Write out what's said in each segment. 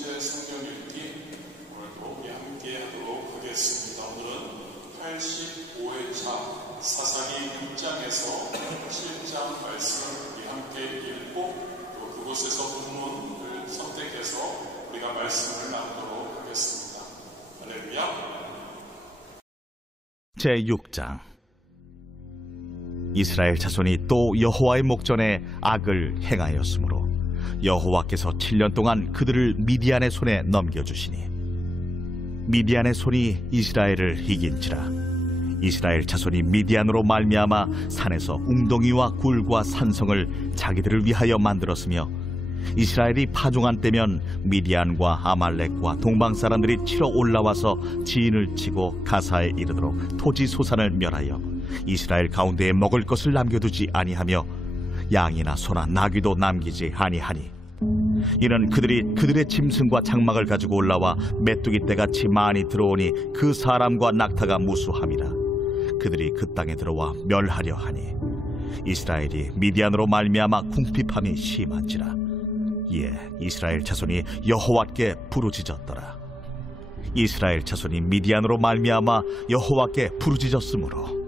공동체 성경 읽기 오늘도 함께 하도록 하겠습니다. 오늘은 85회차 사사기 6장에서 7장 말씀을 함께 읽고 또 그곳에서 본문을 선택해서 우리가 말씀을 나누도록 하겠습니다. 할렐루야. 제6장. 이스라엘 자손이 또 여호와의 목전에 악을 행하였으므로 여호와께서 7년 동안 그들을 미디안의 손에 넘겨주시니 미디안의 손이 이스라엘을 이긴지라. 이스라엘 자손이 미디안으로 말미암아 산에서 웅덩이와 굴과 산성을 자기들을 위하여 만들었으며 이스라엘이 파종한 때면 미디안과 아말렉과 동방 사람들이 치러 올라와서 지인을 치고 가사에 이르도록 토지 소산을 멸하여 이스라엘 가운데에 먹을 것을 남겨두지 아니하며 양이나 소나 나귀도 남기지 아니하니 이는 그들이 그들의 짐승과 장막을 가지고 올라와 메뚜기 떼같이 많이 들어오니 그 사람과 낙타가 무수함이라. 그들이 그 땅에 들어와 멸하려 하니 이스라엘이 미디안으로 말미암아 궁핍함이 심한지라. 이에 이스라엘 자손이 여호와께 부르짖었더라. 이스라엘 자손이 미디안으로 말미암아 여호와께 부르짖었으므로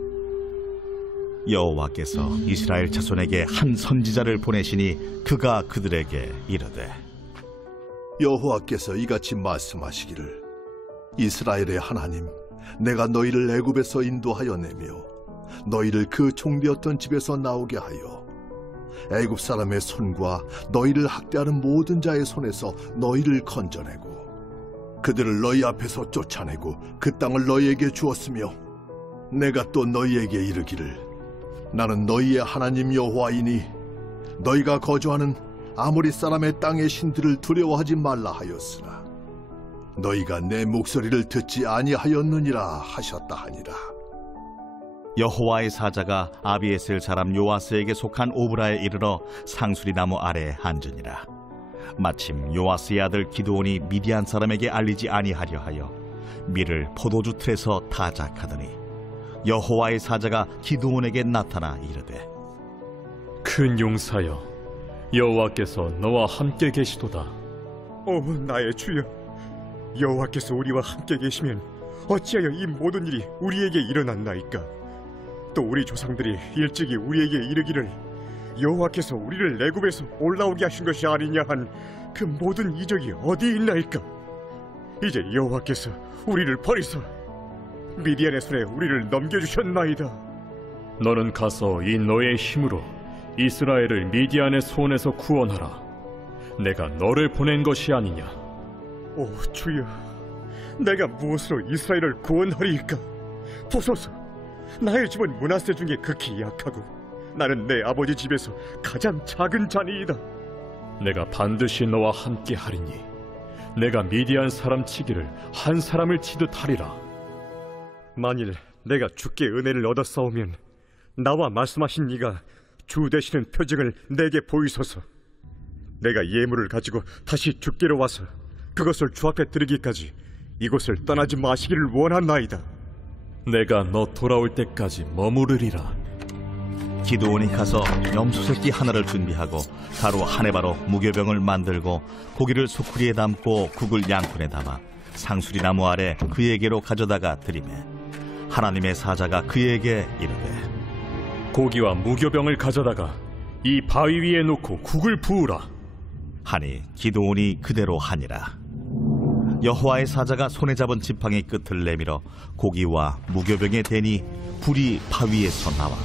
여호와께서 이스라엘 자손에게 한 선지자를 보내시니 그가 그들에게 이르되 여호와께서 이같이 말씀하시기를 이스라엘의 하나님 내가 너희를 애굽에서 인도하여 내며 너희를 그 종되었던 집에서 나오게 하여 애굽 사람의 손과 너희를 학대하는 모든 자의 손에서 너희를 건져내고 그들을 너희 앞에서 쫓아내고 그 땅을 너희에게 주었으며 내가 또 너희에게 이르기를 나는 너희의 하나님 여호와이니 너희가 거주하는 아모리 사람의 땅의 신들을 두려워하지 말라 하였으나 너희가 내 목소리를 듣지 아니하였느니라 하셨다 하니라. 여호와의 사자가 아비에셀 사람 요아스에게 속한 오브라에 이르러 상수리 나무 아래에 앉으니라. 마침 요아스의 아들 기드온이 미디안 사람에게 알리지 아니하려 하여 밀을 포도주 틀에서 타작하더니 여호와의 사자가 기드온에게 나타나 이르되 큰 용사여 여호와께서 너와 함께 계시도다. 나의 주여, 여호와께서 우리와 함께 계시면 어찌하여 이 모든 일이 우리에게 일어났나이까? 또 우리 조상들이 일찍이 우리에게 이르기를 여호와께서 우리를 애굽에서 올라오게 하신 것이 아니냐 한 그 모든 이적이 어디 있나이까? 이제 여호와께서 우리를 버리사 미디안의 손에 우리를 넘겨주셨나이다. 너는 가서 이 너의 힘으로 이스라엘을 미디안의 손에서 구원하라. 내가 너를 보낸 것이 아니냐. 오 주여, 내가 무엇으로 이스라엘을 구원하리이까? 보소서, 나의 집은 므낫세 중에 극히 약하고 나는 내 아버지 집에서 가장 작은 자니이다. 내가 반드시 너와 함께 하리니 내가 미디안 사람 치기를 한 사람을 치듯 하리라. 만일 내가 주께 은혜를 얻었사오면 나와 말씀하신 이가 주 되시는 표징을 내게 보이소서. 내가 예물을 가지고 다시 주께로 와서 그것을 주 앞에 드리기까지 이곳을 떠나지 마시기를 원하나이다. 내가 너 돌아올 때까지 머무르리라. 기드온이 가서 염소 새끼 하나를 준비하고 가루 한 해바로 무교병을 만들고 고기를 소쿠리에 담고 국을 양푼에 담아 상수리 나무 아래 그에게로 가져다가 드리매 하나님의 사자가 그에게 이르되 고기와 무교병을 가져다가 이 바위 위에 놓고 국을 부으라 하니 기드온이 그대로 하니라. 여호와의 사자가 손에 잡은 지팡이 끝을 내밀어 고기와 무교병에 대니 불이 바위에서 나와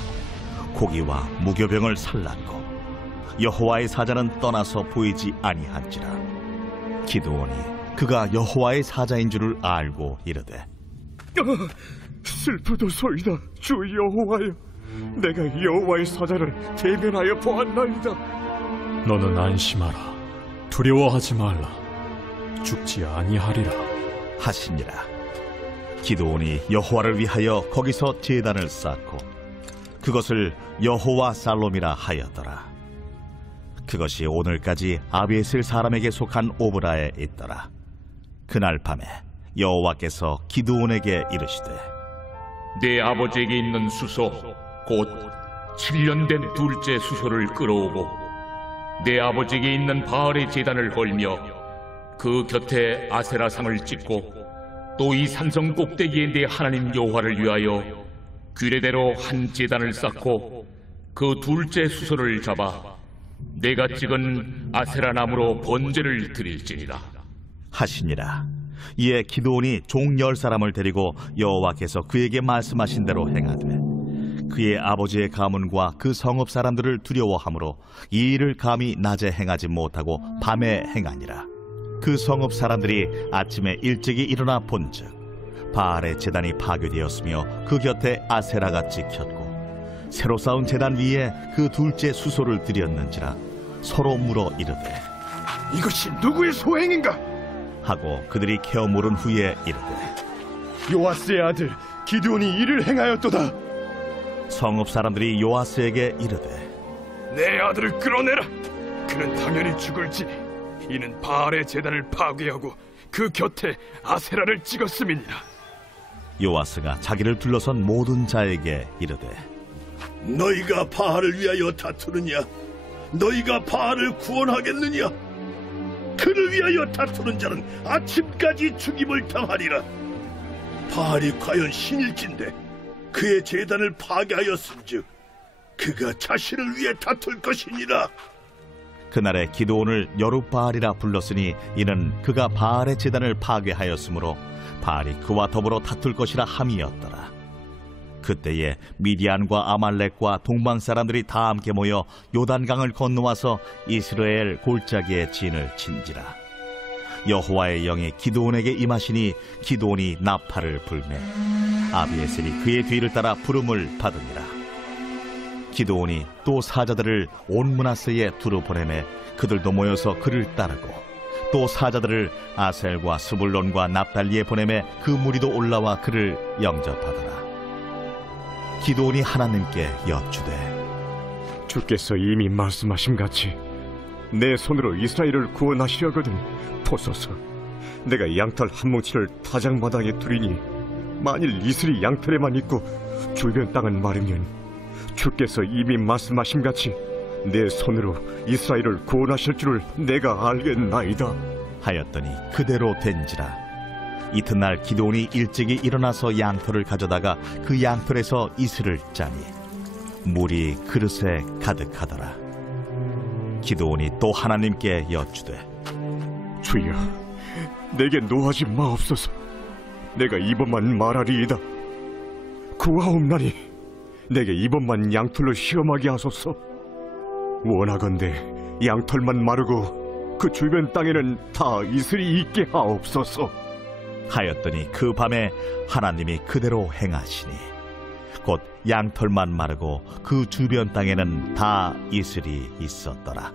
고기와 무교병을 살랐고 여호와의 사자는 떠나서 보이지 아니한지라. 기드온이 그가 여호와의 사자인 줄을 알고 이르되 슬프도소이다 주 여호와여, 내가 여호와의 사자를 대면하여 보았나이다. 너는 안심하라. 두려워하지 말라. 죽지 아니하리라 하시니라. 기드온이 여호와를 위하여 거기서 제단을 쌓고 그것을 여호와 살롬이라 하였더라. 그것이 오늘까지 아비에셀 사람에게 속한 오브라에 있더라. 그날 밤에 여호와께서 기드온에게 이르시되 내 아버지에게 있는 수소 곧 7년 된 둘째 수소를 끌어오고 내 아버지에게 있는 바알의 제단을 헐며 그 곁에 아세라상을 찍고 또 이 산성 꼭대기에 내 하나님 여호와를 위하여 규례대로 한 제단을 쌓고 그 둘째 수소를 잡아 내가 찍은 아세라 나무로 번제를 드릴지니라 하시니라. 이에 기드온이 종 10사람을 데리고 여호와께서 그에게 말씀하신 대로 행하되 그의 아버지의 가문과 그 성읍 사람들을 두려워하므로 이 일을 감히 낮에 행하지 못하고 밤에 행하니라. 그 성읍 사람들이 아침에 일찍이 일어나 본즉 바알의 제단이 파괴되었으며 그 곁에 아세라가 찍혔고 새로 쌓은 제단 위에 그 둘째 수소를 드렸는지라 서로 물어 이르되 이것이 누구의 소행인가? 하고 그들이 캐어 물은 후에 이르되 요아스의 아들 기드온이 이를 행하였도다. 성읍 사람들이 요아스에게 이르되 내 아들을 끌어내라. 그는 당연히 죽을지니 이는 바알의 제단을 파괴하고 그 곁에 아세라를 찍었음이니라. 요아스가 자기를 둘러선 모든 자에게 이르되 너희가 바알을 위하여 다투느냐? 너희가 바알을 구원하겠느냐? 그를 위하여 다투는 자는 아침까지 죽임을 당하리라. 바알이 과연 신일진데 그의 제단을 파괴하였은즉 그가 자신을 위해 다툴 것이니라. 그날에 기드온을 여룻바알이라 불렀으니 이는 그가 바알의 제단을 파괴하였으므로 바알이 그와 더불어 다툴 것이라 함이었더라. 그때에 미디안과 아말렉과 동방 사람들이 다 함께 모여 요단강을 건너와서 이스라엘 골짜기에 진을 친지라. 여호와의 영이 기드온에게 임하시니 기드온이 나팔을 불매 아비에셀이 그의 뒤를 따라 부름을 받으니라. 기드온이 또 사자들을 온 므낫세에 두루 보내매 그들도 모여서 그를 따르고 또 사자들을 아셀과 스불론과 납달리에 보내매 그 무리도 올라와 그를 영접하더라. 기드온이 하나님께 여쭈되 주께서 이미 말씀하심같이 내 손으로 이스라엘을 구원하시려거든 보소서. 내가 양털 한 뭉치를 타작마당에 두리니 만일 이슬이 양털에만 있고 주변 땅은 마르면 주께서 이미 말씀하심같이 내 손으로 이스라엘을 구원하실 줄을 내가 알겠나이다 하였더니 그대로 된지라. 이튿날 기드온이 일찍이 일어나서 양털을 가져다가 그 양털에서 이슬을 짜니 물이 그릇에 가득하더라. 기드온이 또 하나님께 여쭈되 주여, 내게 노하지 마옵소서. 내가 이번만 말하리이다. 구하옵나니 내게 이번만 양털로 시험하게 하소서. 원하건대 양털만 마르고 그 주변 땅에는 다 이슬이 있게 하옵소서 하였더니 그 밤에 하나님이 그대로 행하시니 곧 양털만 마르고 그 주변 땅에는 다 이슬이 있었더라.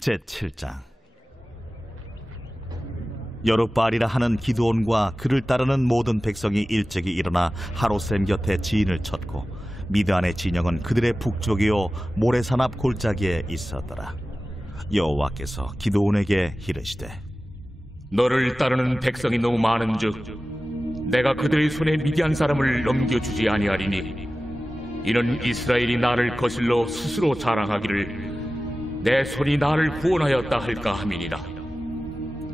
제7장. 여룻바알이라 하는 기드온과 그를 따르는 모든 백성이 일찍이 일어나 하롯셈 곁에 지인을 쳤고 미드안의 진영은 그들의 북쪽이요 모래산 앞 골짜기에 있었더라. 여호와께서 기드온에게 이르시되 너를 따르는 백성이 너무 많은즉 내가 그들의 손에 미디안 사람을 넘겨주지 아니하리니 이는 이스라엘이 나를 거슬러 스스로 자랑하기를 내 손이 나를 구원하였다 할까 함이니라.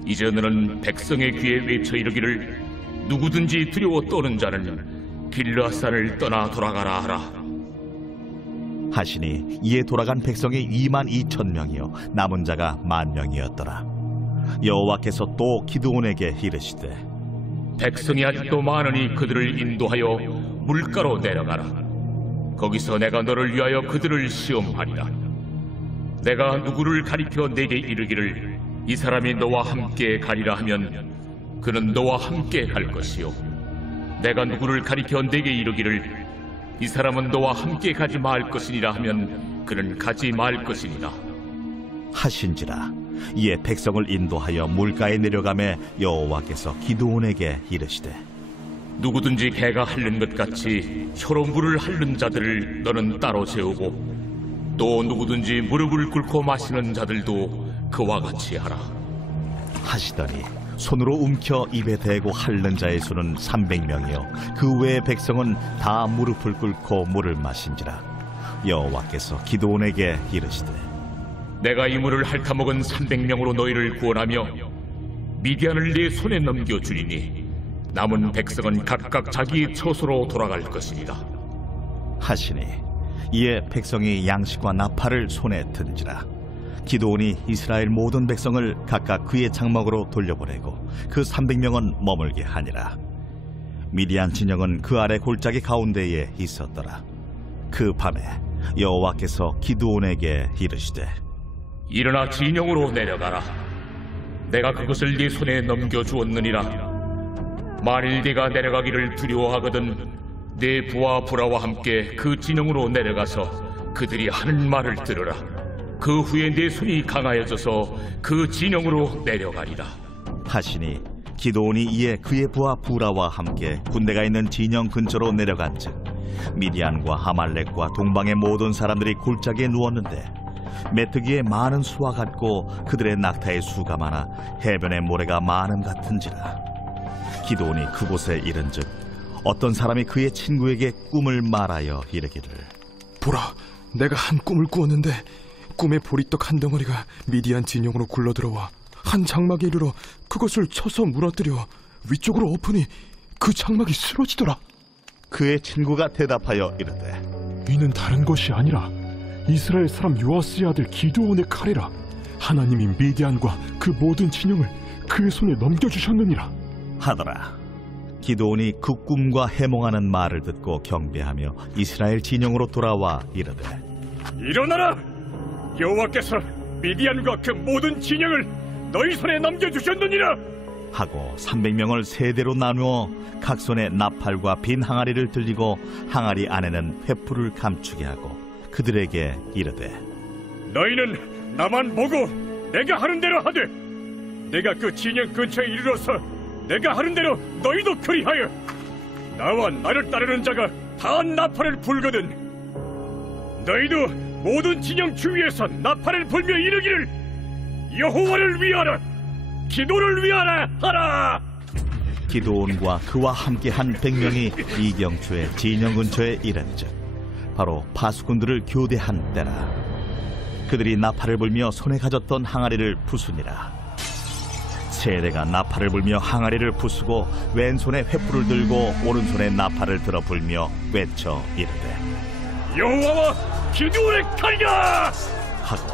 이제 너는 백성의 귀에 외쳐 이르기를 누구든지 두려워 떠는 자는 길르앗산을 떠나 돌아가라 하라 하시니 이에 돌아간 백성이 22,000명이요 남은 자가 10,000명이었더라. 여호와께서 또 기드온에게 이르시되 백성이 아직도 많으니 그들을 인도하여 물가로 내려가라. 거기서 내가 너를 위하여 그들을 시험하리라. 내가 누구를 가리켜 내게 이르기를 이 사람이 너와 함께 가리라 하면 그는 너와 함께 갈 것이요 내가 누구를 가리켜 내게 이르기를 이 사람은 너와 함께 가지 말 것이니라 하면 그는 가지 말 것이니라 하신지라. 이에 백성을 인도하여 물가에 내려가매 여호와께서 기드온에게 이르시되 누구든지 개가 핥는 것 같이 혀로 물을 핥는 자들을 너는 따로 세우고 또 누구든지 무릎을 꿇고 마시는 자들도 그와 같이 하라 하시더니 손으로 움켜 입에 대고 핥는 자의 수는 300명이요 그 외의 백성은 다 무릎을 꿇고 물을 마신지라. 여호와께서 기드온에게 이르시되 내가 이 물을 핥아먹은 300명으로 너희를 구원하며 미디안을 네 손에 넘겨주리니 남은 백성은 각각 자기 처소로 돌아갈 것이니라 하시니 이에 백성이 양식과 나팔을 손에 든지라. 기드온이 이스라엘 모든 백성을 각각 그의 장막으로 돌려보내고 그 300명은 머물게 하니라. 미디안 진영은 그 아래 골짜기 가운데에 있었더라. 그 밤에 여호와께서 기드온에게 이르시되 일어나 진영으로 내려가라. 내가 그것을 네 손에 넘겨주었느니라. 만일 네가 내려가기를 두려워하거든 네 부하 부라와 함께 그 진영으로 내려가서 그들이 하는 말을 들으라. 그 후에 네 손이 강하여져서 그 진영으로 내려가리라 하시니 기드온이 이에 그의 부하 부라와 함께 군대가 있는 진영 근처로 내려간즉 미디안과 아말렉과 동방의 모든 사람들이 골짜기에 누웠는데 메뚜기의 많은 수와 같고 그들의 낙타의 수가 많아 해변의 모래가 많음 같은지라. 기드온이 그곳에 이른즉 어떤 사람이 그의 친구에게 꿈을 말하여 이르기를 보라, 내가 한 꿈을 꾸었는데 꿈의 보리떡 한 덩어리가 미디안 진영으로 굴러들어와 한 장막에 이르러 그것을 쳐서 무너뜨려 위쪽으로 엎으니 그 장막이 쓰러지더라. 그의 친구가 대답하여 이르되 이는 다른 것이 아니라 이스라엘 사람 요아스의 아들 기드온의 칼이라. 하나님이 미디안과 그 모든 진영을 그의 손에 넘겨주셨느니라 하더라. 기드온이 그 꿈과 해몽하는 말을 듣고 경배하며 이스라엘 진영으로 돌아와 이르되 일어나라! 여호와께서 미디안과 그 모든 진영을 너희 손에 넘겨주셨느니라 하고 300명을 세대로 나누어 각 손에 나팔과 빈 항아리를 들리고 항아리 안에는 횃불을 감추게 하고 그들에게 이르되 너희는 나만 보고 내가 하는 대로 하되 내가 그 진영 근처에 이르러서 내가 하는 대로 너희도 그리하여 나와 나를 따르는 자가 다 나팔을 불거든 너희도 모든 진영 주위에서 나팔을 불며 이르기를 여호와를 위하라 기도를 위하라 하라. 기드온과 그와 함께한 100명이 이경초의 진영 근처에 이른즉 바로 파수꾼들을 교대한 때라. 그들이 나팔을 불며 손에 가졌던 항아리를 부수니라. 세대가 나팔을 불며 항아리를 부수고 왼손에 횃불을 들고 오른손에 나팔을 들어 불며 외쳐 이르되 여호와와 기드온의 칼이라 하고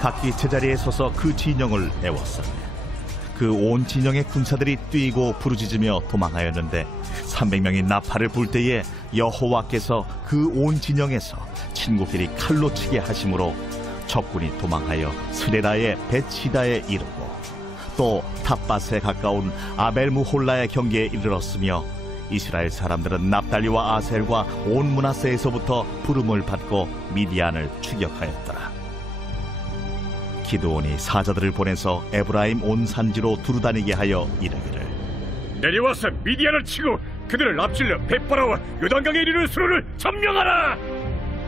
각기 제자리에 서서 그 진영을 애웠으며 그 온 진영의 군사들이 뛰고 부르짖으며 도망하였는데 300명이 나팔을 불 때에 여호와께서 그 온 진영에서 친구끼리 칼로 치게 하심으로 적군이 도망하여 스레다의 베치다에 이르고 또 탑밭에 가까운 아벨무홀라의 경계에 이르렀으며 이스라엘 사람들은 납달리와 아셀과 온 므낫세에서부터 부름을 받고 미디안을 추격하였더라. 기드온이 사자들을 보내서 에브라임 온 산지로 두루다니게 하여 이르기를 내려와서 미디안을 치고 그들을 앞질러 벳바라와 요단강에 이르는 수로를 점령하라.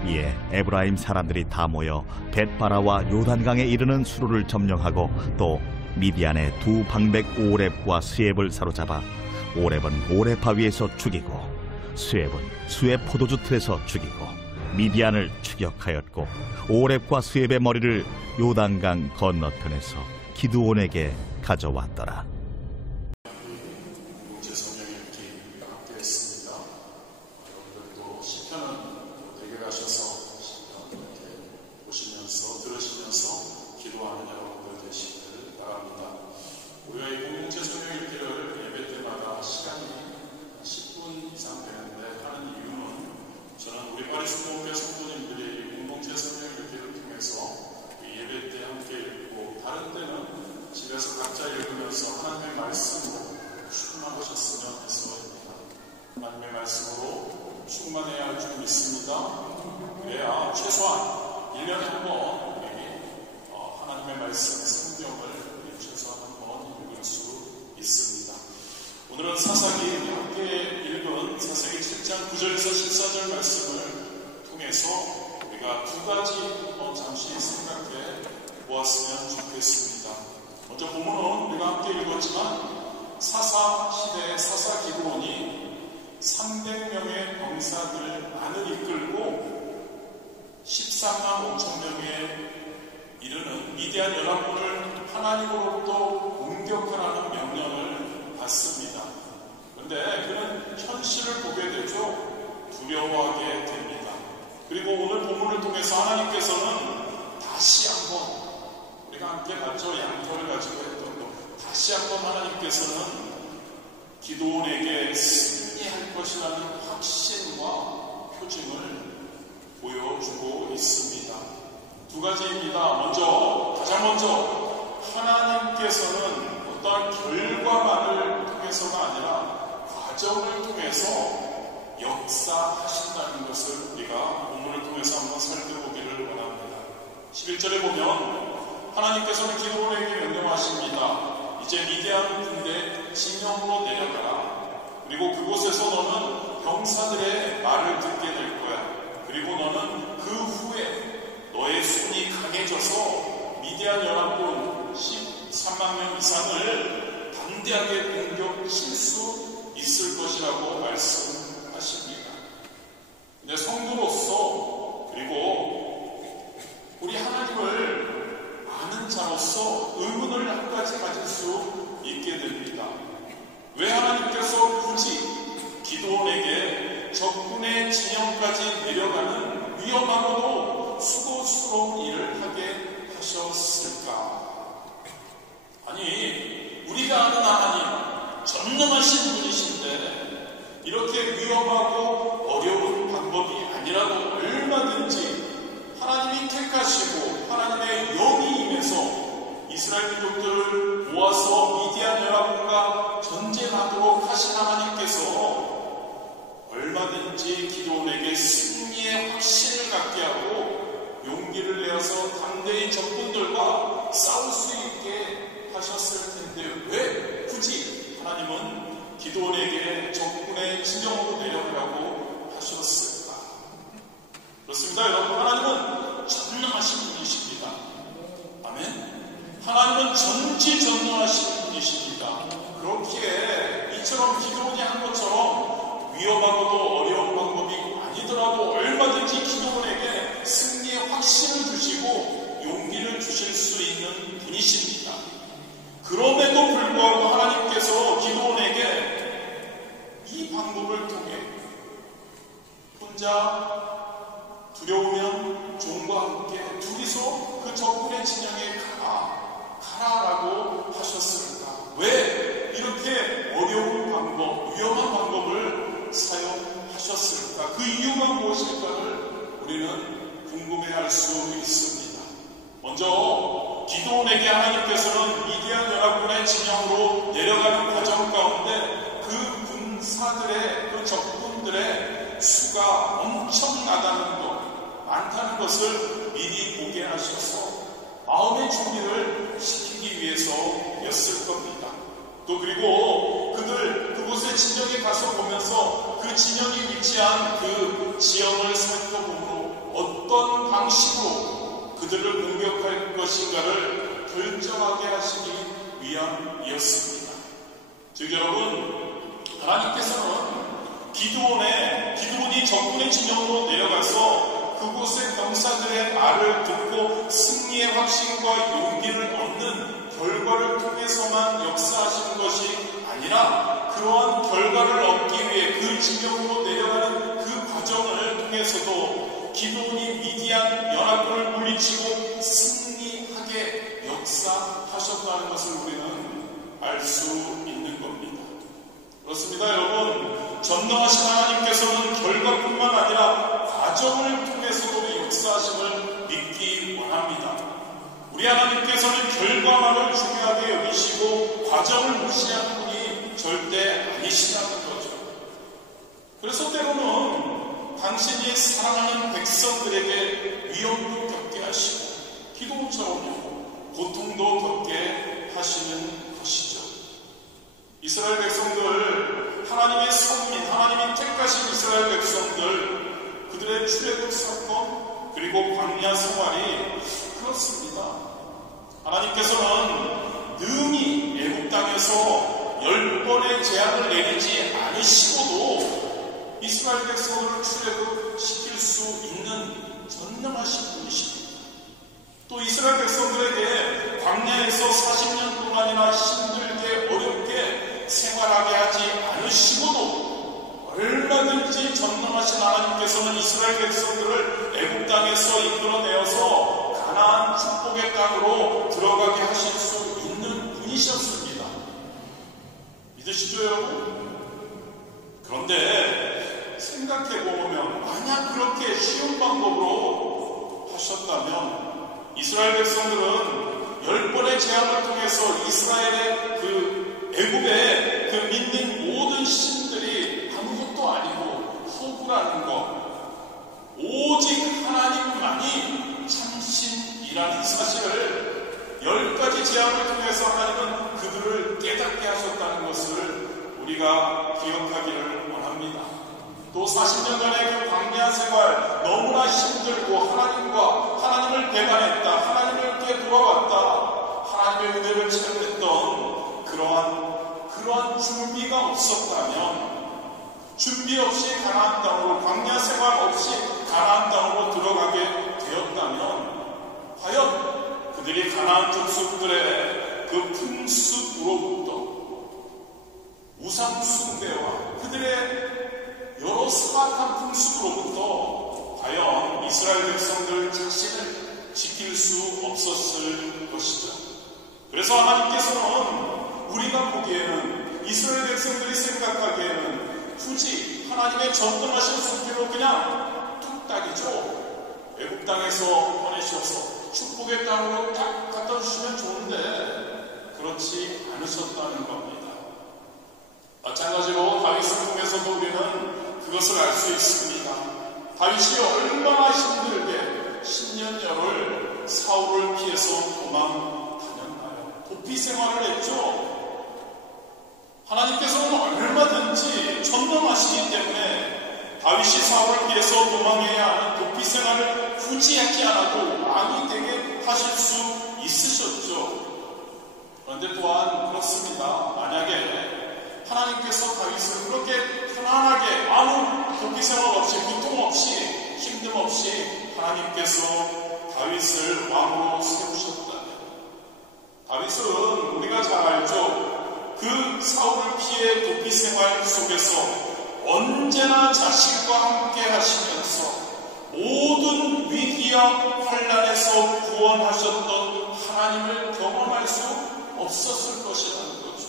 이에 에브라임 사람들이 다 모여 벳바라와 요단강에 이르는 수로를 점령하고 또 미디안의 두 방백 오렙과 스엡을 사로잡아 오렙은 오렙 바위에서 죽이고 스엡은 스엡 포도주 틀에서 죽이고 미디안을 추격하였고 오렙과 스엡의 머리를 요단강 건너편에서 기드온에게 가져왔더라. 공동체 성령 읽기 함께 했습니다. 여러분들도 시편은 댁에 가셔서 시편 이렇게 보시면서 들으시면서 기도하는 여러분들 되시기를 바랍니다. 우리가 이 공동체 성령 읽기를 예배 때마다 시간이 10분 이상 되는데 하는 이유는 저는 우리 파리스교회 성도님들이 공동체 성령 읽기를 통해서 예배 때 함께 읽고 다른 때는 집에서 각자 읽으면서 하나님의 말씀으로 충만하셨으면 해서입니다. 하나님의 말씀으로 충만해야 할 줄 믿습니다. 그래야 최소한 1년에 한 번 우리 하나님의 말씀 성경을 최소한 한 번 읽을 수 있습니다. 오늘은 사사기 함께 읽은 사사기 7장 9절에서 14절 말씀을 통해서 우리가 두 가지 한번 잠시 생각해 보았으면 좋겠습니다. 먼저 본문은 우리가 함께 읽었지만 사사 시대의 사사 기드온이 300명의 병사들을 많이 이끌고 미디안 연합군을 하나님으로부터 공격하라는 명령을 받습니다. 그런데 그는 현실을 보게 되죠. 두려워하게 됩니다. 그리고 오늘 본문을 통해서 하나님께서는 다시 한번, 우리가 함께 봤죠. 양털을 가지고 했던 것, 다시 한번 하나님께서는 기드온에게 승리할 것이라는 확신과 표징을 보여주고 있습니다. 두 가지입니다. 가장 먼저 하나님께서는 어떠한 결과만을 통해서가 아니라 과정을 통해서 역사하신다는 것을 우리가 본문을 통해서 한번 살펴보기를 원합니다. 11절에 보면 하나님께서는 기드온에게 명령하십니다. 이제 미디안 군대 진영으로 내려가라. 그리고 그곳에서 너는 병사들의 말을 듣게 될 거야. 그리고 너는 그 후에 너의 손이 강해져서 미디안 연합군 13만 명 이상을 담대하게 공격칠 수 있을 것이라고 말씀하십니다. 근데 성도로서, 그리고 우리 하나님을 아는 자로서 의문을 한 가지 가질 수 있게 됩니다. 왜 하나님께서 굳이 기드온에게 적군의 진영까지 내려가는 위험하고도 수고스러운 일을 하게 하셨을까? 아니, 우리가 아는 하나님, 전능하신 분이신데 이렇게 위험하고 어려운 방법이 아니라도 얼마든지 하나님이 택하시고 하나님의 영이 임해서 이스라엘 민족들을 모아서 미디안 연합군과 전쟁하도록 하신 하나님께서 얼마든지 기드온에게 승리의 확신을 갖게 하고 용기를 내어서 담대히 적군들과 싸울 수 있게 하셨을 텐데 왜 굳이 하나님은 기드온에게 적군의 진영으로 내려가라고 하셨을까? 그렇습니다, 여러분. 하나님은 전능하신 분이십니다. 아멘. 하나님은 전지전능하신 분이십니다. 그렇기에 이처럼 기드온이 한 것처럼 위험하고도 어려운 방법이 아니더라도 얼마든지 기드온에게 승리의 확신을 주시고 용기를 주실 수 있는 분이십니다. 그럼에도 불구하고 하나님께서 기드온에게 이 방법을 통해 혼자 두려우면 종과 함께 둘이서 그 적군의 진영에 가라라고 하셨을까? 왜 이렇게 어려운 방법, 위험한 방법을 사용하셨을까? 그 이유가 무엇일까를 우리는 궁금해할 수 있습니다. 먼저 기드온에게 하나님께서는 미디안 연합군의 진영으로 내려가는 과정 가운데 그 군사들의, 그 적군들의 수가 엄청나다는 것, 많다는 것을 미리 보게 하셔서 마음의 준비를 시키기 위해서였을 겁니다. 또 그리고 그곳의 진영에 가서 보면서 그 진영이 위치한 그 지형을 살펴보므로 어떤 방식으로 그들을 공격할 것인가를 결정하게 하시기 위함이었습니다. 즉 여러분, 하나님께서는 기드온이 적군의 진영으로 내려가서 그곳의 병사들의 말을 듣고 승리의 확신과 용기를 얻는 결과를 통해서만 역사하시는 것이 아니라 그러한 결과를 얻기 위해 그 진영으로 내려가는 그 과정을 통해서도 기드온이 미디안 연합군을 물리치고 승리하게 역사하셨다는 것을 우리는 알 수 있는 겁니다. 그렇습니다, 여러분. 전능하신 하나님께서는 결과뿐만 아니라 과정을 통해서도 역사하심을 믿기 원합니다. 우리 하나님께서는 결과만을 중요하게 여기시고 과정을 무시하는 분이 절대 아니시다는 거죠. 그래서 때로는 당신이 사랑하는 백성들에게 위험도 겪게 하시고 기도처럼 고통도 겪게 하시는 것이죠. 이스라엘 백성들, 하나님의 선민, 하나님이 택하신 이스라엘 백성들, 그들의 출애굽 사건, 그리고 광야 생활이 그렇습니다. 하나님께서는 능히 애국 땅에서 10번의 재앙을 내리지 않으시고도 이스라엘 백성을 출애굽시킬 수 있는 전능하신 분이십니다. 또 이스라엘 백성들에게 광야에서 40년 동안이나 힘들게 어렵게 생활하게 하지 않으시고도 얼마든지 전능하신 하나님께서는 이스라엘 백성들을 애국 땅에서 이끌어내어서 가나안 축복의 땅으로 들어가게 하실 수 있는 분이셨습니다. 믿으시죠, 여러분? 그런데 생각해보면 만약 그렇게 쉬운 방법으로 하셨다면 이스라엘 백성들은 10번의 재앙을 통해서 이스라엘의 그 애굽의 그 믿는 모든 신들이 아무것도 아니고 허구라는 것, 오직 하나님만이 참신이라는 사실을 10가지 재앙을 통해서 하나님은 그들을 깨닫게 하셨다는 것을 우리가 기억하기를 원합니다. 또 40년간의 그 광야 생활 너무나 힘들고 하나님을 배반했다, 하나님께 돌아왔다, 하나님의 은혜를 체험했던 그러한 준비가 없었다면, 준비 없이 가나안 땅으로, 광야 생활 없이 가나안 땅으로 들어가게 되었다면 과연 그들이 가나안 족속들의 그 풍습으로부터 우상 숭배와 그들의 여러 사악한 풍습으로부터 과연 이스라엘 백성들 자신을 지킬 수 없었을 것이죠. 그래서 하나님께서는 우리가 보기에는, 이스라엘 백성들이 생각하기에는 굳이 하나님의 전능하신 섭리로 그냥 뚝딱이죠. 애국 땅에서 보내셔서 축복의 땅으로 딱 갖다 주시면 좋은데 그렇지 않으셨다는 겁니다. 마찬가지로 다윗을 통해서도 우리는 그것을 알 수 있습니다. 다윗이 얼마나 힘들게 10년여를 사울을 피해서 도망 다녔나요? 도피 생활을 했죠. 하나님께서는 얼마든지 전능하시기 때문에 다윗이 사울을 피해서 도망해야 하는 도피 생활을 굳이 하지 않아도 왕이 되게 하실 수 있으셨죠. 그런데 또한 그렇습니다. 만약에 하나님께서 다윗을 그렇게 편안하게 아무 도피 생활 없이, 고통 없이, 힘듦 없이 하나님께서 다윗을 왕으로 세우셨다면, 다윗은 우리가 잘 알죠. 그 사울을 피해 도피 생활 속에서 언제나 자신과 함께 하시면서 모든 위기와 환난에서 구원하셨던 하나님을 경험할 수 없었을 것이라는 거죠.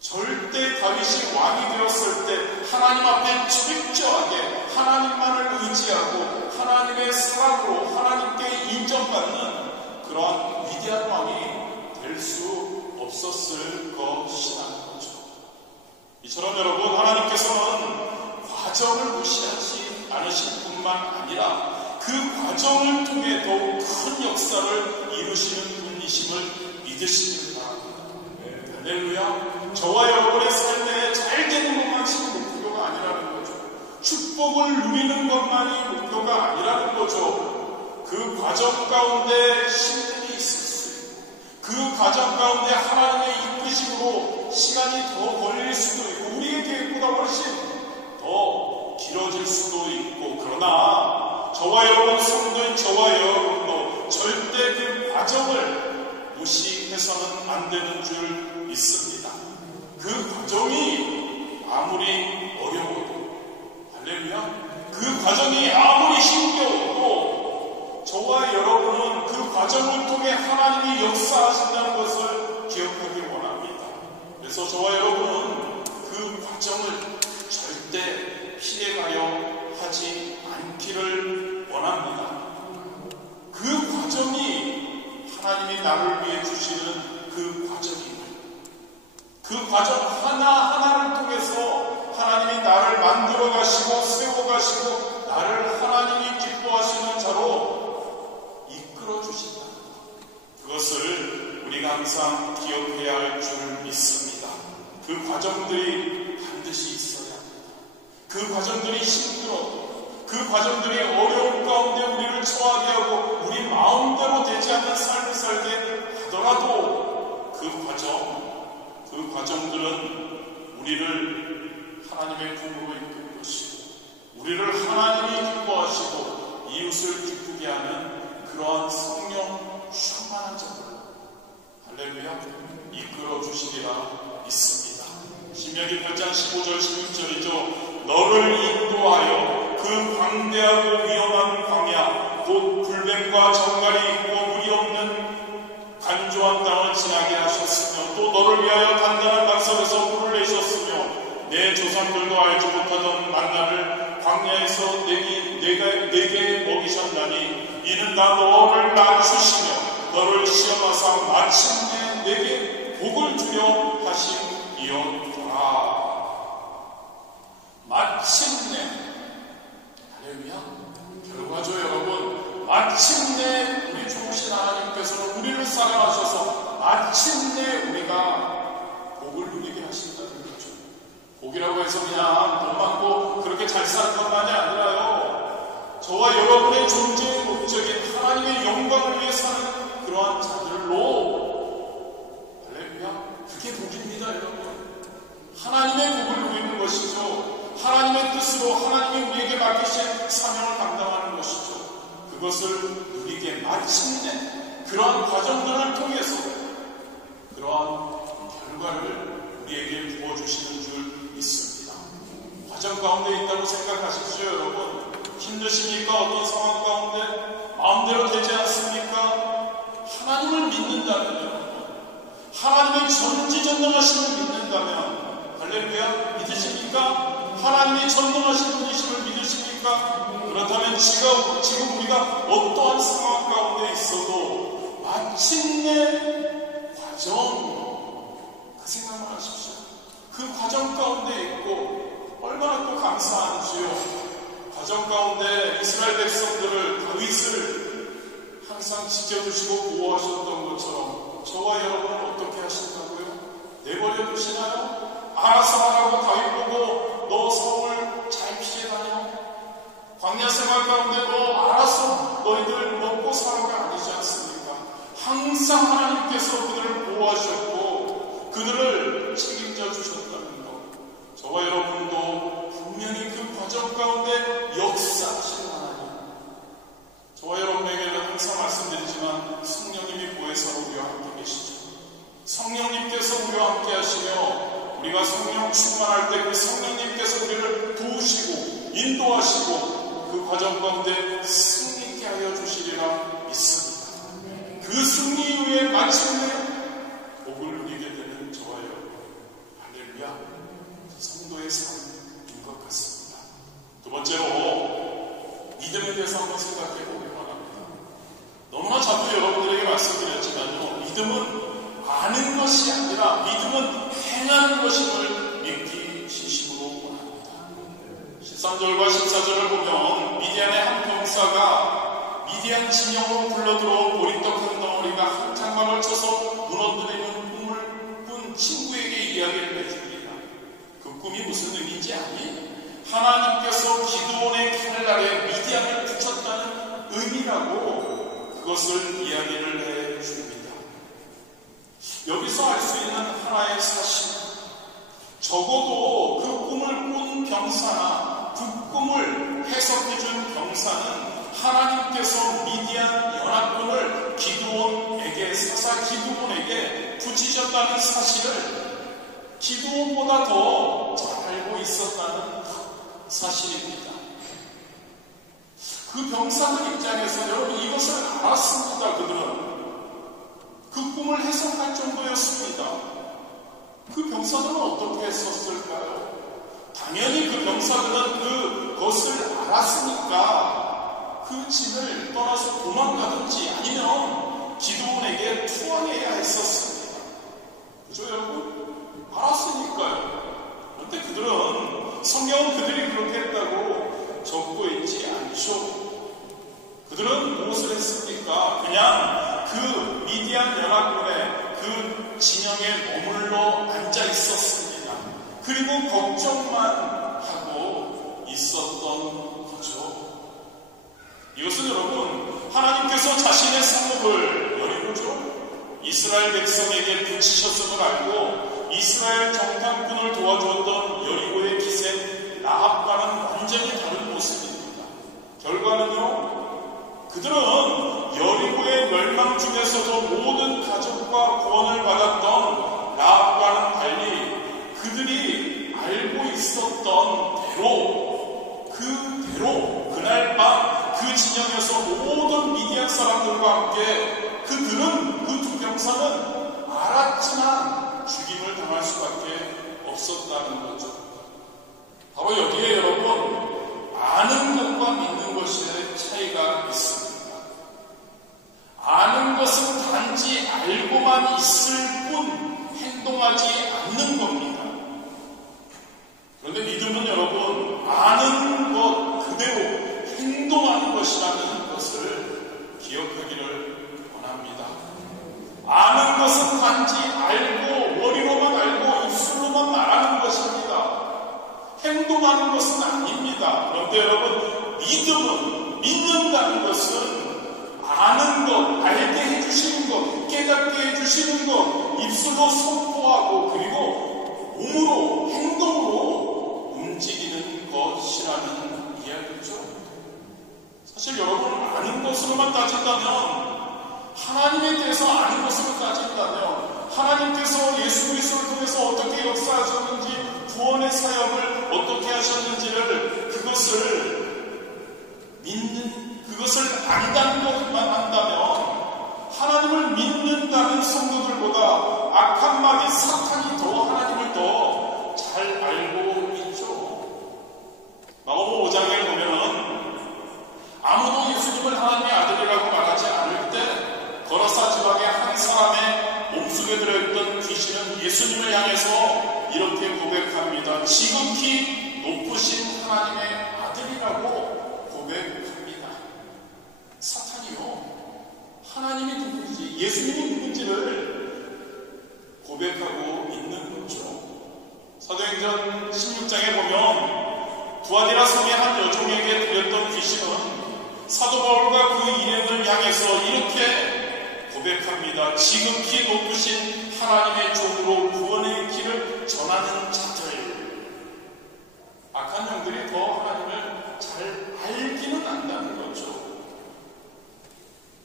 절대 다윗이 왕이 되었을 때 하나님 앞에 철저하게 하나님만을 의지하고 하나님의 사랑으로 하나님께 인정받는 그러한 위대한 왕이 될 수 없었을 것이라는 거죠. 이처럼 여러분, 하나님께서는 과정을 무시하지 않으실 뿐만 아니라 그 과정을 통해 더욱 큰 역사를 이루시는 분이심을 믿으시길 바랍니다. 할렐루야. 저와 여러분의 삶에 잘 되는 것만이 목표가 아니라는 거죠. 축복을 누리는 것만이 목표가 아니라는 거죠. 그 과정 가운데 힘듦이 있을 수 있고, 그 과정 가운데 하나님의 이끄심으로 시간이 더 걸릴 수도 있고, 우리의 계획보다 훨씬 더 길어질 수도 있고, 그러나 저와 여러분, 성도인 저와 여러분도 절대 그 과정을 무시해서는 안 되는 줄 믿습니다. 그 과정이 아무리 어려워도, 할렐루야, 그 과정이 아무리 힘겨워도 저와 여러분은 그 과정을 통해 하나님이 역사하신다는 것을 기억하기 원합니다. 그래서 저와 여러분은 그 과정을 절대 피해가려 하지 않기를 원합니다. 그 과정이 하나님이 나를 위해 주시는 그 과정입니다. 그 과정 하나하나를 통해서 하나님이 나를 만들어 가시고 세워 가시고 나를 하나님이 기뻐하시는 자로 이끌어 주신다. 그것을 우리가 항상 기억해야 할 줄 믿습니다. 그 과정들이 반드시 있어야 합니다. 그 과정들이 힘들어도, 그 과정들이 어려움 가운데 우리를 처하게 하고 우리 마음대로 되지 않는 삶을 살게 하더라도 그 과정들은 우리를 하나님의 품으로 이끌 것이고, 우리를 하나님이 기뻐하시고 이웃을 기쁘게 하는 그 그러한 성령 충만한 자들 할렐루야 이끌어 주시리라 믿습니다. 신명기 8장 15절 16절이죠. 너를 인도하여 그 광대하고 위험한 광야 곧 불뱀과 정갈이 있고 물이 없는 간조한 땅을 지나게 하셨으며 또 너를 위하여 단단한 반석에서 물을 내셨으며 내 조상들도 알지 못하던 만나를 광야에서 내게 먹이셨나니 이는 다 너를 낮추시며 너를 시험하사 마침내 내게 복을 주려 하심이었더라. 마침내 할렐루야 결과죠 여러분. 마침내 우리 좋으신 하나님께서는 우리를 사랑하셔서 마침내 우리가 복을 누리게 하신다는 거죠. 복이라고 해서 그냥 돈 많고 그렇게 잘 사는 것만이 아니라요. 저와 여러분의 존재의 목적인 하나님의 영광을 위해 사는 그러한 자들로 할렐루야 그게 복입니다 여러분. 하나님의 복을 누리는 것이죠. 하나님의 뜻으로 하나님이 우리에게 맡기신 사명을 감당하는 것이죠. 그것을 누리게 마침내 그러한 과정들을 통해서 그러한 결과를 우리에게 부어주시는 줄 믿습니다. 과정 가운데 있다고 생각하십시오 여러분. 힘드십니까? 어떤 상황 가운데 마음대로 되지 않습니까? 하나님을 믿는다면 하나님의 전지전능하심을 믿는다면 할렐루야 믿으십니까? 하나님이 전능하신 분이심을 믿으십니까? 그렇다면 지금 우리가 어떠한 상황 가운데 있어도 마침내 과정 그 생각만 하십시오. 그 과정 가운데 있고 얼마나 또 감사한지요. 과정 가운데 이스라엘 백성들을 다윗을 항상 지켜주시고 보호하셨던 것처럼 저와 여러분은 어떻게 하신다고요? 내버려 두시나요? 알아서 하라고 다윗 보고 너 사울 잘 피해 다녀. 광야 생활 가운데 너 알아서 너희들 먹고 살아가 아니지 않습니까? 항상 하나님께서 그들을 보호하셨고 그들을 책임져 주셨다는 것. 저와 여러분도 분명히 그 과정 가운데 역사하시는 하나님. 저와 여러분에게는 항상 말씀드리지만 성령님이 보혜사로 우리와 함께 계시죠. 성령님께서 우리와 함께 하시며 우리가 성령 충만할 때 그 성령님께서 우리를 도우시고 인도하시고 그 과정 가운데 승리케 하여 주시리라 믿습니다. 그 승리 이후에 마침내 복을 누리게 되는 저와 여러분 할렐루야 성도의 삶인 것 같습니다. 두 번째로 믿음에 대해서 한번 생각해 보기 바랍니다. 너무나 자주 여러분들에게 말씀드렸지만요 믿음은 아는 것이 아니라 믿음은 행하는 것임을 믿기 진심으로 원합니다. 13절과 14절을 보면 미디안의 한 병사가 미디안 진영으로 불러들어온 보리떡 한 덩어리가 한 장막을 쳐서 무너뜨리는 꿈을 꾼 친구에게 이야기를 해줍니다. 그 꿈이 무슨 의미인지 아니? 하나님께서 기드온의 칼날에 미디안을 붙였다는 의미라고 그것을 이야기를 해줍니다. 여기서 알 수 있는 하나의 사실, 적어도 그 꿈을 꾼 병사나 그 꿈을 해석해준 병사는 하나님께서 미디안 연합군을 기드온에게 사사 기드온에게 붙이셨다는 사실을 기드온보다 더 잘 알고 있었다는 사실입니다. 그 병사들 입장에서 여러분 이것을 알았습니다. 그들은 그 꿈을 해석할 정도였습니다. 그 병사들은 어떻게 했었을까요? 당연히 그 병사들은 그것을 알았으니까 그 집을 떠나서 도망가든지 아니면 기드온에게 투항해야 했었습니다. 그죠 여러분? 알았으니까요. 그런데 그들은 성경은 그들이 그렇게 했다고 적고 있지 않죠. 그들은 무엇을 했습니까? 그냥 그 미디안 연합군의 그 진영에 머물러 앉아 있었습니다. 그리고 걱정만 하고 있었던 거죠. 이것은 여러분 하나님께서 자신의 상급을 여리고죠 이스라엘 백성에게 붙이셨음을 알고 이스라엘 정탐꾼을 도와주었던 여리고의 기생 라합과는 완전히 다른 모습입니다. 결과는요 그들은 천국과 구원을 받았던 라합과는 달리 그들이 알고 있었던 그대로 그날 밤 그 진영에서 모든 미디안 사람들과 함께 그들은 그 두 병사는 알았지만 죽임을 당할 수밖에 없었다는 거죠. 바로 여기에 여러분, 아는 것과 믿는 것의 차이가 있습니다. 아는 것은 단지 알고만 있을 뿐 행동하지 않는 겁니다. 그런데 믿음은 여러분, 아는 것 그대로 행동하는 것이라는 것을 기억하기를 원합니다. 아는 것은 단지 알고 머리로만 알고 입술로만 말하는 것입니다. 행동하는 것은 아닙니다. 그런데 여러분, 믿음은, 믿는다는 것은 아는 것, 알게 해주시는 것, 깨닫게 해주시는 것, 입술로 선포하고 그리고 몸으로, 행동으로 움직이는 것이라는 이야기죠. 사실 여러분, 아는 것으로만 따진다면, 하나님에 대해서 아는 것으로 따진다면, 하나님께서 예수 그리스도를 통해서 어떻게 역사하셨는지, 구원의 사역을 어떻게 하셨는지를 그것을 안다는 것만 한다면, 하나님을 믿는다는 성도들보다 악한 마귀 사탄이 더 하나님을 더 잘 알고 있죠. 마가복음 5장에 보면은 아무도 예수님을 하나님의 아들이라고 말하지 않을 때 거라사 지방의 한 사람의 몸속에 들어있던 귀신은 예수님을 향해서 이렇게 고백합니다. 지극히 높으신 하나님의 아들이라고 고백합니다. 사탄이요, 하나님이 누군지, 예수님이 누군지를 고백하고 있는 거죠. 사도행전 16장에 보면 두아디라 성의 한 여종에게 들렸던 귀신은 사도 바울과 그 일행을 향해서 이렇게 고백합니다. 지극히 높으신 하나님의 종으로 구원의 길을 전하는 자들. 악한 영들이 더 하나님을 잘 알기는 안다는 거죠.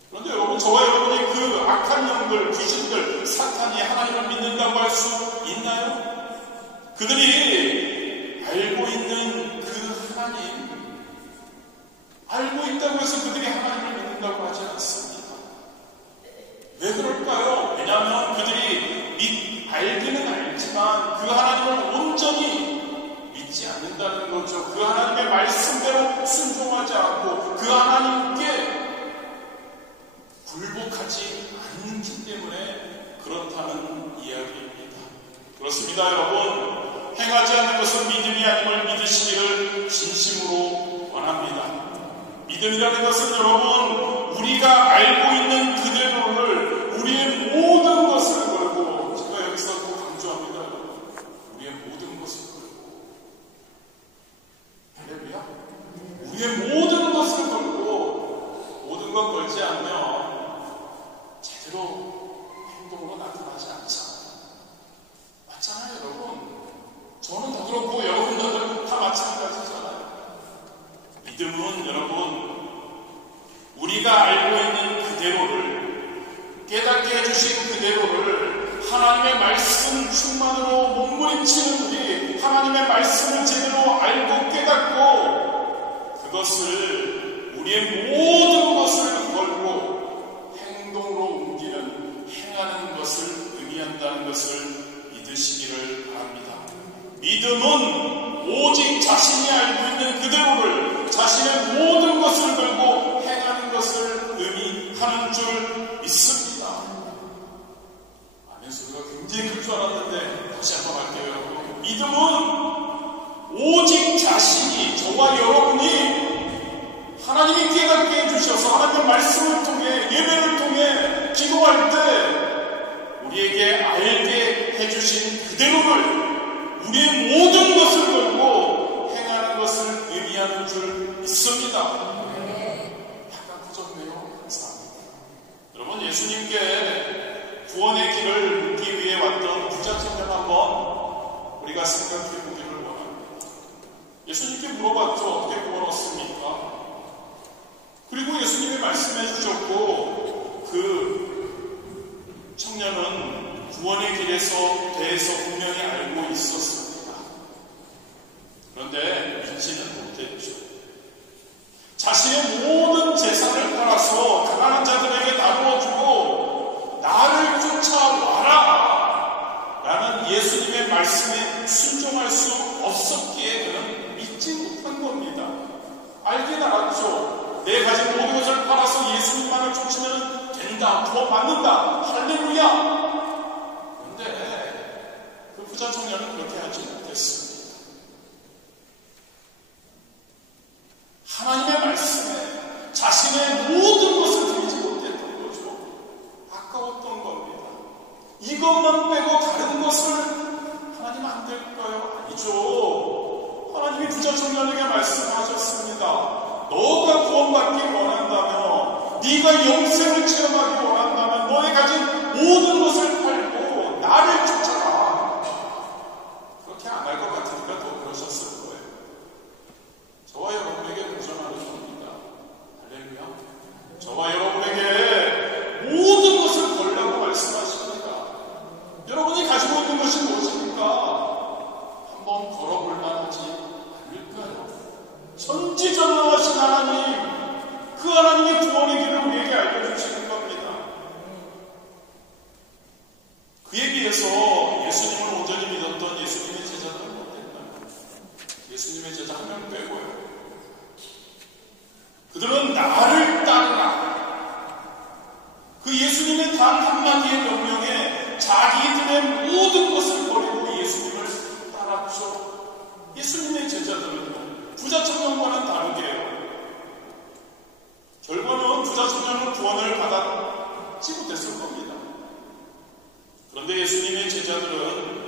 그런데 여러분, 저와 여러분이 그 악한 영들, 귀신들, 사탄이 하나님을 믿는다고 할 수 있나요? 그들이 알고 있는 그 하나님, 알고 있다고 해서 그들이 하나님을 믿는다고 하지 않습니다. 왜 그럴까요? 왜냐하면 그들이 알기는 알지만 그 하나님을 온전히 믿지 않는다는 거죠. 그 하나님의 말씀대로 순종하지 않고 그 하나님께 굴복하지 않기 때문에 그렇다는 이야기입니다. 그렇습니다, 여러분. 행하지 않는 것은 믿음이 아님을 믿으시기를 진심으로 원합니다. 믿음이라는 것은 여러분, 우리가 알고 있는 그대로를 우리의 모든 것을 걸고, 제가 여기서 또 강조합니다, 여러분. 우리의 모든 것을 걸고, 할렐루야, 우리의 모든 것을 걸고, 모든 것 걸지 않으면 제대로 행동으로 나타나지 않잖아요. 맞잖아요, 여러분. 저는 더 그렇고 여러분들은 다 마찬가지잖아요. 믿음은 여러분, 우리가 알고 있는 그대로를, 깨닫게 해주신 그대로를 하나님의 말씀 충만으로 몸부림치는 우리, 하나님의 말씀을 제대로 알고 깨닫고 그것을, 우리의 모든 것을 걸고 행동으로 옮기는, 행하는 것을 의미한다는 것을 믿으시기를 바랍니다. 믿음은 오직 자신이 알고 있는 그대로를, 자신의 모든 것을 걸고 행하는 것을 의미하는 줄 믿습니다. 아멘 소리가 굉장히 클 줄 알았는데 다시 한번 할게요, 여러분. 믿음은 오직 자신이, 저와 여러분이 하나님이 깨닫게 해주셔서 하나님의 말씀을 통해, 예배를 통해 기도할 때 우리에게 알게 해주신 그대로를, 우리의 모든 것을 걸고 행하는 것을 의미하는 줄 믿습니다. 약간 커졌네요. 감사합니다. 여러분, 예수님께 구원의 길을 묻기 위해 왔던 부자 청년 한번 우리가 생각해 보기를 원합니다. 예수님께 물어봤죠. 어떻게 구원 얻습니까? 그리고 예수님이 말씀해 주셨고, 그 청년은 대해서 분명히 알고 있었습니다. 그런데 믿지는 못했죠. 자신의 모든 재산을 팔아서 가난한 자들에게 나누어주고 나를 쫓아와라 라는 예수님의 말씀에 순종할 수 없었기에 그는 믿지 못한 겁니다. 알긴 알았죠. 내 가진 모든 것을 팔아서 예수님만을 쫓으면 된다, 더 받는다, 할렐루야. 그런데 그 부자 청년은 그렇게 하지 못했습니다. 하나님의 말씀에 자신의 모든 것을 드리지 못했던 거죠. 아까웠던 겁니다. 이것만 빼고 다른 것을 하나님 안 될까요? 아니죠. 하나님이 부자 청년에게 말씀하셨습니다. 너가 구원받기 원한다면, 네가 영생을 체험하기 원한다면 너의 가진 모든 것을 팔고 나를 쫓아라. 그렇게 안 할 것 같으니까 더 그러셨을 거예요. 저와 여러분에게 도전하는 겁니다. 할렐루야. 저와 여러분에게 모든 것을 걸라고 말씀하십니다. 여러분이 가지고 있는 것이 무엇입니까? 한번 걸어볼 만하지 않을까요? 천지전능하신 하나님, 그 하나님의 구원의 길을 우리에게 알려주시는 겁니다. 그에 비해서 예수님을 온전히 믿었던 예수님의 제자들은 어땠나요? 예수님의 제자 한 명 빼고요. 그들은 나를 따르라. 그 예수님의 단 한마디의 명령에 자기들의 모든 것을 버리고 예수님을 따랐죠. 예수님의 제자들은 부자 청년과는 다르게요. 결과는 부자 청년은 구원을 받지 못했을 겁니다. 그런데 예수님의 제자들은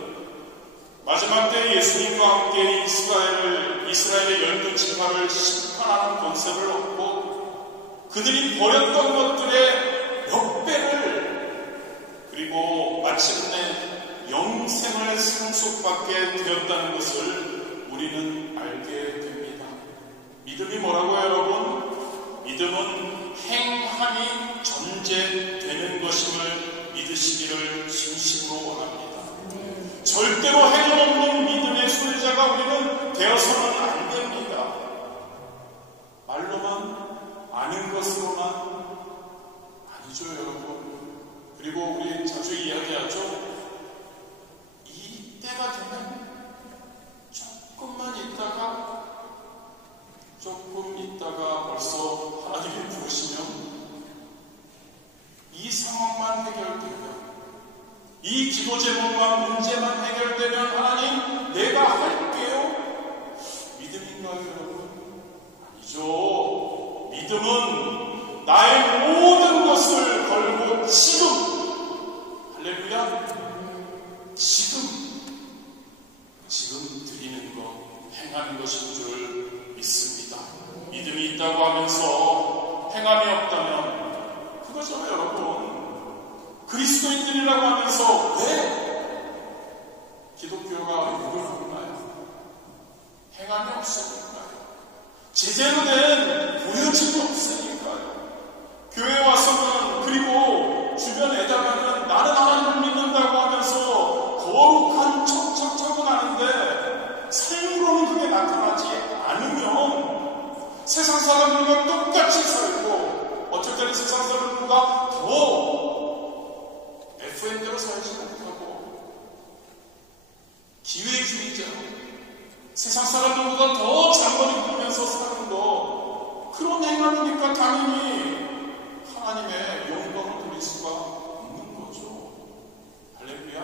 마지막 때 예수님과 함께 이스라엘의 12지파를 심판하는 권세를 얻고 그들이 버렸던 것들의 몇 배를, 그리고 마침내 영생을 상속받게 되었다는 것을 우리는 알게 됩니다. 믿음이 뭐라고요, 여러분? 믿음은 행함이 전제되는 것임을 믿으시기를 진심으로 원합니다. 절대로 행함 없는 믿음의 소유자가 우리는 되어서는 안 됩니다. 말로만, 아는 것으로만 아니죠, 여러분. 그리고 우리 자주 이야기하죠. 이때가 되면 조금 있다가 벌써 하나님이 부르시면 이 상황만 해결되면, 이 기도 제목만, 문제만 해결되면 하나님 내가 할게요. 믿음인가요, 여러분? 아니죠. 믿음은 나의 모든 것을 걸고 지금, 할렐루야, 지금 드리는 것, 행하는 것인 줄 믿습니다. 믿음이 있다고 하면서 행함이 없다면 그거죠, 여러분. 그리스도인들이라고 하면서 왜 기독교가 욕을 하나요? 행함이 없으니까요. 제대로 된 보여짐이 없으니까요. 교회 와서는, 그리고 주변에다가는 나는 하나님을 믿는다고 하면서 거룩한 척척척은 하는데 삶으로는 그게 나타나지 않으면 세상 사람들과 똑같이 살고, 어쩔 때는 세상 사람들과 더 FM대로 살지 못하고 기회주의자, 세상 사람들보다 더 장거리 보면서 사는 거, 그런 행함이니까 당연히 하나님의 영광을 돌릴 수가 없는 거죠. 할렐루야.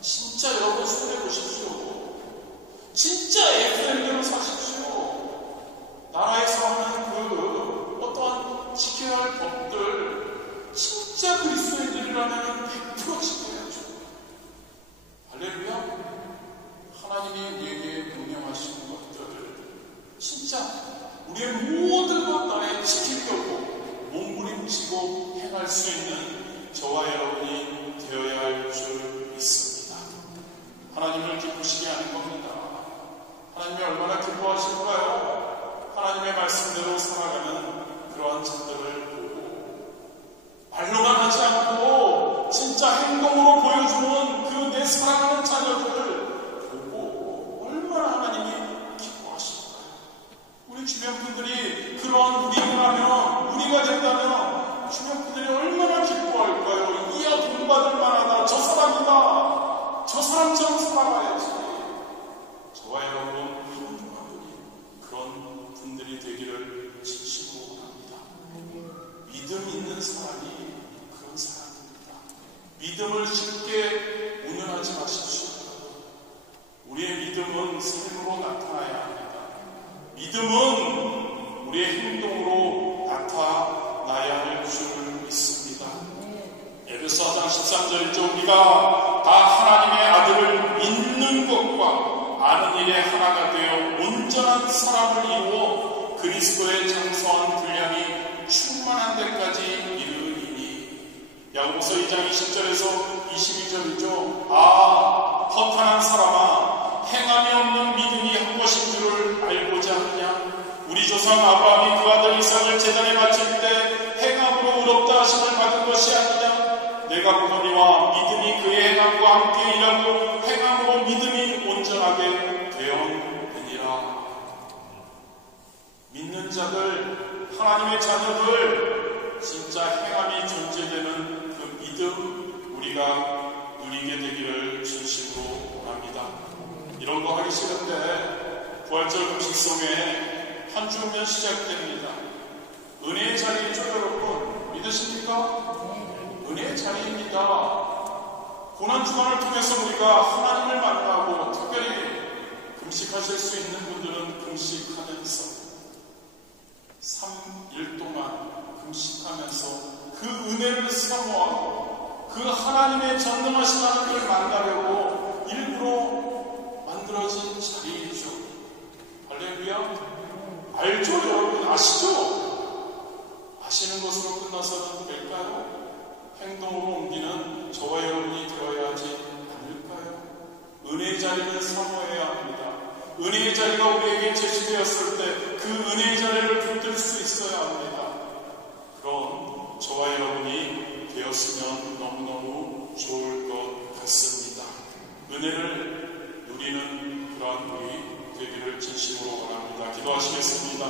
진짜 여러분 손해 보십시오. 진짜 FM대로 사십시오. 나라에서 하는 그 어떠한 지켜야 할 법들, 진짜 그리스도인들이라면 100% 지켜야죠. 할렐루야. 하나님이 우리에게 명령하시는 것들을 진짜 우리의 모든 것 다해 지키려고 몸부림치고 행할 수 있는 저와 여러분이 되어야 할 줄 믿습니다. 하나님을 기쁘시게 하는 겁니다. 하나님이 얼마나 기뻐하실까요? 하나님의 말씀대로 살아가는 그러한 자들을 보고 말로만 하지 않고 진짜 행동으로 보여주는 우리의 사랑하는 자녀들을 보고 얼마나 하나님이 기뻐하실까요? 우리 주변 분들이 그러한 우리라면, 우리가 된다면 주변 분들이 얼마나 기뻐할까요? 이야 본받을 만하다. 저 사람이다. 저 사람처럼 살아가야지. 저와 여러분 한 분 한 분이 그런 분들이 되기를 진심으로 원합니다. 믿음 있는 사람이 그런 사람입니다. 믿음을 쉽게 운운하지 마십시오. 우리의 믿음은 삶으로 나타나야 합니다. 믿음은 우리의 행동으로 나타나야 할 줄 믿습니다. 에베소 4장 13절이죠. 우리가 다 하나님의 아들을 믿는 것과 아는 일에 하나가 되어 온전한 사람을 이루어 그리스도의 장성한 분량이 충만한 데까지 이르리니. 야고보서 2장 20절에서 22절이죠. 아, 허탄한 사람아, 행함이 없는 믿음이 한 것인 줄을 알고자 하느냐. 우리 조상 아브라함이 그 아들 이삭을 제단에 바칠 때 행함으로 의롭다 하심을 받은 것이 아니냐. 내가 보거니와 믿음이 그의 행함과 함께 일하고 행함으로 믿음이 온전하게 되었느니라. 믿는 자들, 하나님의 자녀들, 진짜 행함이 존재되는 그 믿음 우리가 누리게 되기를 진심으로 원합니다. 이런 거 하기 싫은데 부활절 금식성에 한 주면 시작됩니다. 은혜의 자리죠, 여러분. 믿으십니까? 은혜의 자리입니다. 고난주간을 통해서 우리가 하나님을 만나고 특별히 금식하실 수 있는 분들은 금식하면서 3일 동안 금식하면서 그 은혜를 사모하고 그 하나님의 전능하신 하나님을 만나려고 일부러 만들어진 자리이죠. 할렐루야. 알죠, 여러분? 아시죠? 아시는 것으로 끝나서는 될까요? 행동으로 옮기는 저와 여러분이 되어야 하지 않을까요? 은혜의 자리를 사모해야 합니다. 은혜의 자리가 우리에게 제시되었을 때 그 은혜의 자리를 붙들 수 있어야 합니다. 그런 저와 여러분이 되었으면 너무너무 좋을 것 같습니다. 은혜를 누리는 그런 우리 되기를 진심으로 원합니다. 기도하시겠습니다.